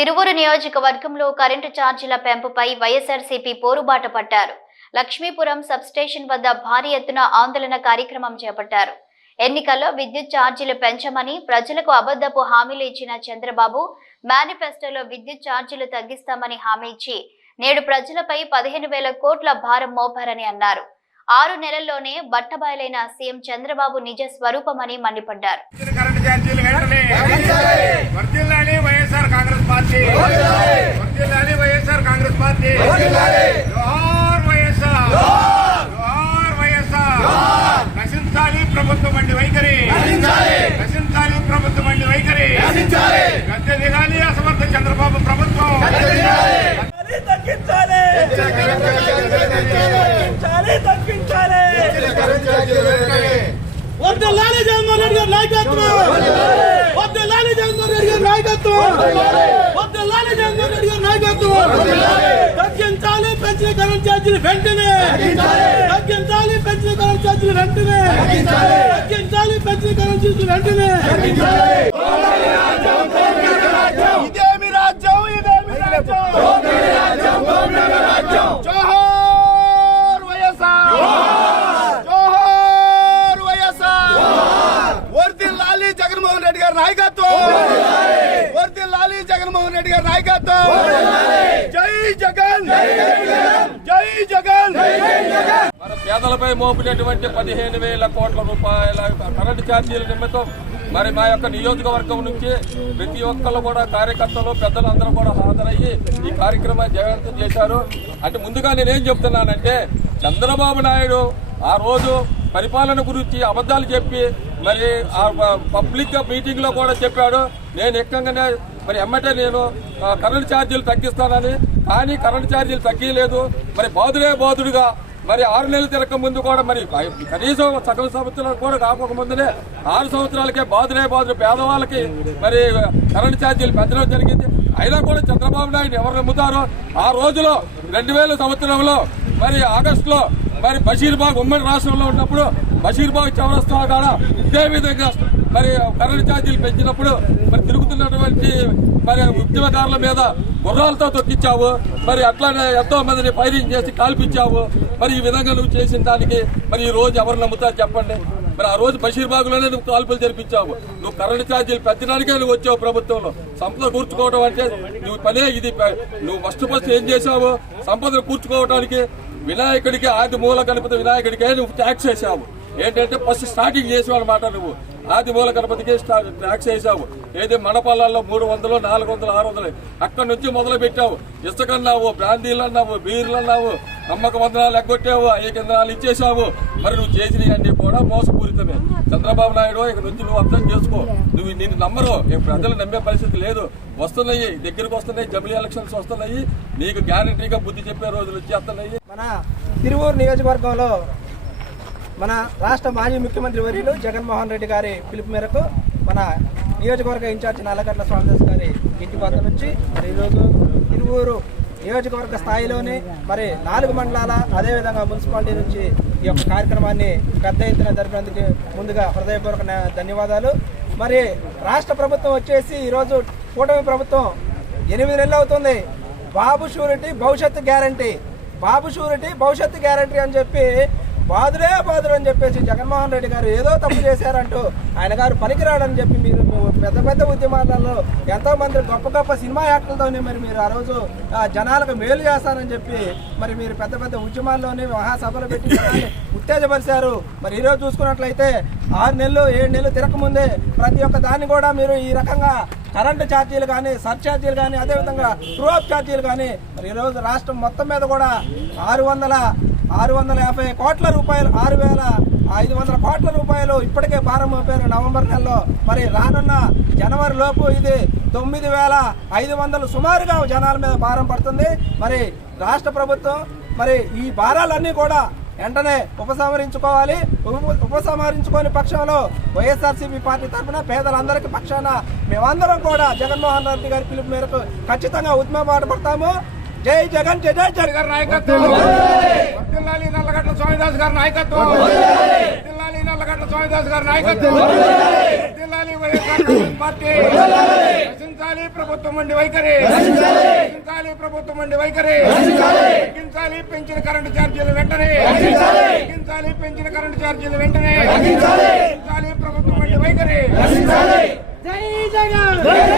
తిరువూరు నియోజకవర్గంలో కరెంటు ఛార్జీల పెంపుపై వైఎస్ఆర్సీపీ పోరుబాట పట్టారు. లక్ష్మీపురం సబ్స్టేషన్ వద్ద భారీ ఎత్తున ఆందోళన కార్యక్రమం చేపట్టారు. ఎన్నికల్లో విద్యుత్ ఛార్జీలు పెంచమని ప్రజలకు అబద్ధపు హామీలు ఇచ్చిన చంద్రబాబు మేనిఫెస్టోలో విద్యుత్ ఛార్జీలు తగ్గిస్తామని హామీ ఇచ్చి నేడు ప్రజలపై 15,000 కోట్ల భారం మోపారని అన్నారు. 6 నెలల్లోనే బట్టబయలైన సీఎం చంద్రబాబు నిజ స్వరూపమని మండిపడ్డారు. ప్రభుత్వం వంటి వైఖరి నశించాలి. ప్రభుత్వం వంటి వైఖరి గద్దె దిగాలి. అసమర్థ చంద్రబాబు ప్రభుత్వం తగ్గించాలి. వద్దలాలి జగన్మోహన్ రెడ్డి గారి నాయకత్వం, వద్దలాలి జగన్మోహన్ రెడ్డి గారి నాయకత్వం, వద్దలాలి జగన్మోహన్ రెడ్డి గారి నాయకత్వం. తగ్గించాలి పెంచిన కరెంట్ ఛార్జీలు వెంటనే, తగ్గించాలి పెంచిన కరెంట్ ఛార్జీలు వెంటనే, తగ్గించాలి పెంచిన కరెంట్ ఛార్జీలు వెంటనే. ఇదేమి రాజ్యం, ఇదేమి రాజ్యం. జోహార్ వైఎస్ఆర్, జోహార్ వైఎస్ఆర్. వర్ధిల్లాలి జగన్మోహన్ రెడ్డి గారి నాయకత్వం, వర్ధిల్లాలి జగన్మోహన్ రెడ్డి గారి నాయకత్వం. జై జగన్, జై జగన్. మన పేదలపై మోపినటువంటి 15,000 కోట్ల రూపాయల కరెంటు ఛార్జీల నిమిత్తం మరి మా యొక్క నియోజకవర్గం నుంచి ప్రతి ఒక్కళ్ళు కూడా కార్యకర్తలు పెద్దలు అందరూ కూడా హాజరయ్యి ఈ కార్యక్రమాన్ని జయవంతం చేశారు. అంటే ముందుగా నేనేం చెప్తున్నానంటే చంద్రబాబు నాయుడు ఆ రోజు పరిపాలన గురించి అబద్ధాలు చెప్పి మరి ఆ పబ్లిక్ మీటింగ్ లో కూడా చెప్పాడు. నేను ఎక్కగానే మరి ఎమ్మటే నేను కరెంటు ఛార్జీలు తగ్గిస్తానని, కానీ కరెంటు ఛార్జీలు తగ్గలేదు. మరి బాధుడుగా మరి 6 నెలలు తిరగక ముందు కూడా మరి కనీసం సకల సంవత్సరాలు కూడా కాకపోకముందునే 6 సంవత్సరాలకే బాధుడు పేదవాళ్ళకి మరి కరెంటు ఛార్జీలు పెంచడం జరిగింది. అయినా కూడా చంద్రబాబు నాయుడు ఎవరు నమ్ముతారో ఆ రోజులో 2000 సంవత్సరంలో మరి ఆగస్టులో మరి బషీర్బాగ్ ఉమ్మడి రాష్ట్రంలో ఉన్నప్పుడు బషీర్బాగ్ చౌరస్తా కాడ ఇదే విధంగా మరి కరెంటు ఛార్జీలు పెంచినప్పుడు మరి తిరుగుతున్నటువంటి మరి ఉద్యమకారుల మీద గుర్రాలతో తొక్కించావు. మరి అట్లానే ఎంతో మందిని ఫైరింగ్ చేసి కాల్పించావు. మరి ఈ విధంగా నువ్వు చేసిన దానికి మరి ఈ రోజు ఎవరు నమ్ముతారు చెప్పండి. మరి ఆ రోజు బషీర్బాగ్ లోనే నువ్వు కాల్పులు జరిపించావు. నువ్వు కరెంటు ఛార్జీలు పెంచడానికే నువ్వు వచ్చావు ప్రభుత్వంలో. సంపద కూర్చుకోవడం అంటే నువ్వు పనే ఇది. నువ్వు ఫస్ట్ ఏం చేశావు? సంపదను కూర్చుకోవడానికి వినాయకుడికి ఆది మూల గణపతి వినాయకుడికే నువ్వు ట్యాక్స్ వేసావు. ఏంటంటే ఫస్ట్ స్టార్టింగ్ చేసావు అనమాట. నువ్వు ఆది మూల గణపతికి ట్యాక్స్ వేసావు. ఏది మండపాలలో 300, 400, 600 అక్కడి నుంచి మొదలు పెట్టావు. ఇసుకన్నావు, బ్రాందీలు అన్నావు, బీర్లు అన్నావు, నమ్మక వందనాలు ఎగ్గొట్టావు, 5 కేంద్రాలు ఇచ్చేసావు. మరి నువ్వు చేసినవన్నీ కూడా మోసపూరితమే. చంద్రబాబు నాయుడు ఇక నుంచి నువ్వు అర్థం చేసుకో. నువ్వు నిన్ను నమ్మరు, ప్రజలు నమ్మే పరిస్థితి లేదు. వస్తున్నాయి, దగ్గరకు వస్తున్నాయి, జమిలీ ఎలక్షన్స్ వస్తున్నాయి. నీకు గ్యారంటీగా బుద్ధి చెప్పే రోజులు వచ్చేస్తున్నాయి. మన తిరువూరు నియోజకవర్గంలో మన రాష్ట్ర మాజీ ముఖ్యమంత్రి వర్యులు జగన్మోహన్ రెడ్డి గారి పిలుపు మేరకు మన నియోజకవర్గ ఇన్ఛార్జి నల్లగడ్ల స్వామిదాస్ గారి ఇంటి వద్ద నుంచి మరి ఈరోజు తిరువూరు నియోజకవర్గ స్థాయిలోని మరి 4 మండలాల అదేవిధంగా మున్సిపాలిటీ నుంచి ఈ యొక్క కార్యక్రమాన్ని పెద్ద ఎత్తున జరిపినందుకు ముందుగా హృదయపూర్వక ధన్యవాదాలు. మరి రాష్ట్ర ప్రభుత్వం వచ్చేసి ఈరోజు కూటమి ప్రభుత్వం 8 నెలలు అవుతుంది. బాబు షూరిటీ భవిష్యత్తు గ్యారంటీ, బాబు షూరిటీ భవిష్యత్తు గ్యారంటీ అని చెప్పి బాధుడే అని చెప్పేసి జగన్మోహన్ రెడ్డి గారు ఏదో తప్పు చేశారంటూ ఆయన గారు పనికిరాడని చెప్పి మీరు పెద్ద ఉద్యమాలలో ఎంతో మంది గొప్ప సినిమా యాక్టర్లతోనే మరి మీరు ఆ రోజు జనాలకు మేలు చేస్తారని చెప్పి మరి మీరు పెద్ద ఉద్యమాల్లోనే మహాసభలు పెట్టి ఉత్తేజపరిచారు. మరి ఈరోజు చూసుకున్నట్లయితే 6 నెలలు 7 నెలలు తిరగకముందే ప్రతి ఒక్క దాన్ని కూడా మీరు ఈ రకంగా కరెంటు ఛార్జీలు కానీ, సర్ఛార్జీలు కానీ, అదేవిధంగా ట్రూ-అప్ ఛార్జీలు కానీ మరి ఈరోజు రాష్ట్రం మొత్తం మీద కూడా 650 కోట్ల రూపాయలు, 6,500 కోట్ల రూపాయలు ఇప్పటికే భారం మోపారు నవంబర్ నెలలో. మరి రానున్న జనవరి లోపు ఇది 9,500 సుమారుగా జనాల మీద భారం పడుతుంది. మరి రాష్ట్ర ప్రభుత్వం మరి ఈ భారాలన్నీ కూడా వెంటనే ఉపసంహరించుకోవాలి. ఉపసంహరించుకోని పక్షంలో వైఎస్ఆర్సీపీ పార్టీ తరఫున పేదలందరికీ పక్షాన మేమందరం కూడా జగన్మోహన్ రెడ్డి గారి పిలుపు మేరకు ఖచ్చితంగా ఉద్యమం పడతాము. జై జగన్, జై జగన్ గారి నాయకత్వం, వర్ధిల్లాలి నల్లగడ్డ స్వామిదాస్ గారి నాయకత్వం, వర్ధిల్లాలి ఆళ్లగడ్డ స్వామిదాస్ గారి నాయకత్వం జిల్లాలి వైఎస్ఆర్ కాంగ్రెస్ పార్టీ రచించాలి ప్రభుత్వం మండి వైఖరి రచించాలి ప్రభుత్వం మండి వైఖరి తగ్గించాలి పెంచిన కరెంటు ఛార్జీలు వెంటనే తగ్గించాలి పెంచిన కరెంటు ఛార్జీలు వెంటనే తగ్గించాలి ప్రభుత్వం మండి వైఖరి జై జగన్